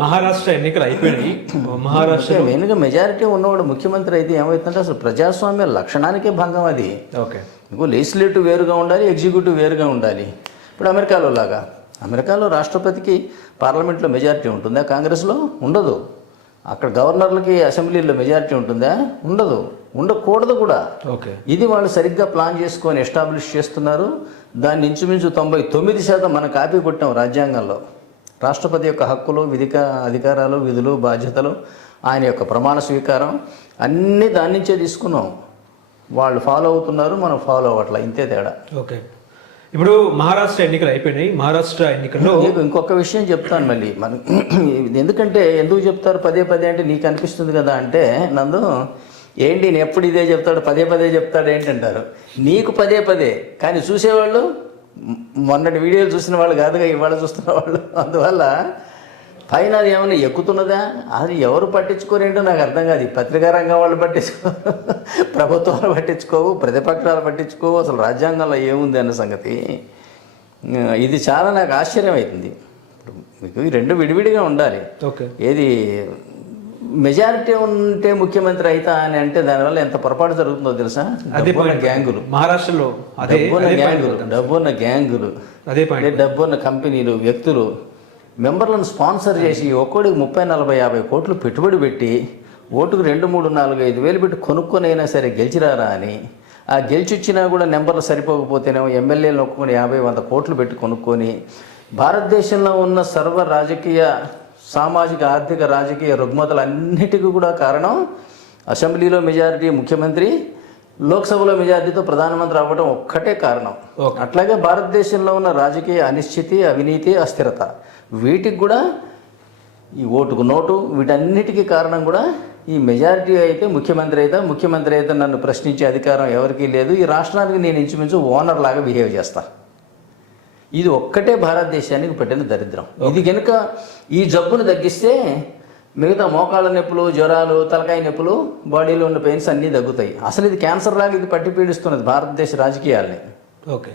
మహారాష్ట్ర ఎన్నికలు అయిపోయినాయి. మహారాష్ట్ర మెయిన్గా మెజారిటీ ఉన్నవాడు ముఖ్యమంత్రి అయితే ఏమవుతుందంటే అసలు ప్రజాస్వామ్య లక్షణానికే భంగం అది. ఓకే, ఇంకో లెజిస్లేటివ్ వేరుగా ఉండాలి, ఎగ్జిక్యూటివ్ వేరుగా ఉండాలి. ఇప్పుడు అమెరికాలో లాగా, అమెరికాలో రాష్ట్రపతికి పార్లమెంట్లో మెజారిటీ ఉంటుందా? కాంగ్రెస్లో ఉండదు. అక్కడ గవర్నర్లకి అసెంబ్లీలో మెజారిటీ ఉంటుందా? ఉండదు, ఉండకూడదు కూడా. ఓకే, ఇది వాళ్ళు సరిగ్గా ప్లాన్ చేసుకొని ఎస్టాబ్లిష్ చేస్తున్నారు. దాన్ని ఇంచుమించు 99% మనం కాపీ కొట్టాం రాజ్యాంగంలో. రాష్ట్రపతి యొక్క హక్కులు, అధికారాలు, విధులు, బాధ్యతలు, ఆయన యొక్క ప్రమాణ స్వీకారం అన్నీ దాని నుంచే తీసుకున్నాం. వాళ్ళు ఫాలో అవుతున్నారు, మనం ఫాలో అవ్వట్లా, ఇంతే తేడా. ఓకే, ఇప్పుడు మహారాష్ట్ర ఎన్నికలు అయిపోయినాయి. మహారాష్ట్ర ఎన్నికల్లో ఇంకొక విషయం చెప్తాను మళ్ళీ. మనం ఎందుకంటే ఎందుకు చెప్తారు పదే పదే అంటే నీకు అనిపిస్తుంది కదా అంటే, నందు ఏంటి నేను ఎప్పుడు ఇదే చెప్తాడు, పదే పదే చెప్తాడు ఏంటంటారు. నీకు పదే పదే, కానీ చూసేవాళ్ళు మొన్నటి వీడియోలు చూసిన వాళ్ళు కాదుగా ఇవాళ చూస్తున్న వాళ్ళు. అందువల్ల పైన అది ఏమైనా ఎక్కుతున్నదా, అది ఎవరు పట్టించుకోరేంటో నాకు అర్థం కాదు. పత్రికా రంగం వాళ్ళు పట్టించుకో, ప్రభుత్వాలు పట్టించుకోవు, ప్రతిపక్షాలు పట్టించుకోవు, అసలు రాజ్యాంగంలో ఏముంది అన్న సంగతి. ఇది చాలా నాకు ఆశ్చర్యం అవుతుంది. మీకు ఈ రెండు విడివిడిగా ఉండాలి. ఓకే, ఏది మెజారిటీ ఉంటే ముఖ్యమంత్రి అవుతా అని అంటే దానివల్ల ఎంత పొరపాటు జరుగుతుందో తెలుసా? డబ్బున్న గ్యాంగులు మహారాష్ట్రలో, డబ్బున్న గ్యాంగులు, డబ్బున్న కంపెనీలు, వ్యక్తులు మెంబర్లను స్పాన్సర్ చేసి ఒక్కోడికి 30, 40, 50 కోట్లు పెట్టుబడి పెట్టి ఓటుకు 2, 3, 4, 5 వేలు పెట్టి కొనుక్కొని అయినా సరే గెలిచిరారా అని. ఆ గెలిచొచ్చినా కూడా నెంబర్లు సరిపోకపోతేనేమో ఎమ్మెల్యేలు ఒక్కొని 50, 100 కోట్లు పెట్టి కొనుక్కొని భారతదేశంలో ఉన్న సర్వ రాజకీయ, సామాజిక, ఆర్థిక, రాజకీయ రుగ్మతలన్నిటికీ కూడా కారణం అసెంబ్లీలో మెజారిటీ, ముఖ్యమంత్రి, లోక్సభలో మెజారిటీతో ప్రధానమంత్రి అవ్వడం ఒక్కటే కారణం. అట్లాగే భారతదేశంలో ఉన్న రాజకీయ అనిశ్చితి, అవినీతి, అస్థిరత, వీటికి కూడా ఈ ఓటుకు నోటు, వీటన్నిటికీ కారణం కూడా ఈ మెజారిటీ అయితే ముఖ్యమంత్రి అయితే నన్ను ప్రశ్నించే అధికారం ఎవరికీ లేదు. ఈ రాష్ట్రానికి నేను ఇంచుమించు ఓనర్ లాగా బిహేవ్ చేస్తా. ఇది ఒక్కటే భారతదేశానికి పట్టిన దరిద్రం. ఇది కనుక ఈ జబ్బును తగ్గిస్తే మిగతా మోకాళ్ళ నొప్పులు, జ్వరాలు, తలకాయ నొప్పులు, బాడీలో ఉన్న పెయిన్స్ అన్నీ తగ్గుతాయి. అసలు ఇది క్యాన్సర్ లాగా ఇది పట్టి పీడిస్తున్నది భారతదేశ రాజకీయాల్ని. ఓకే.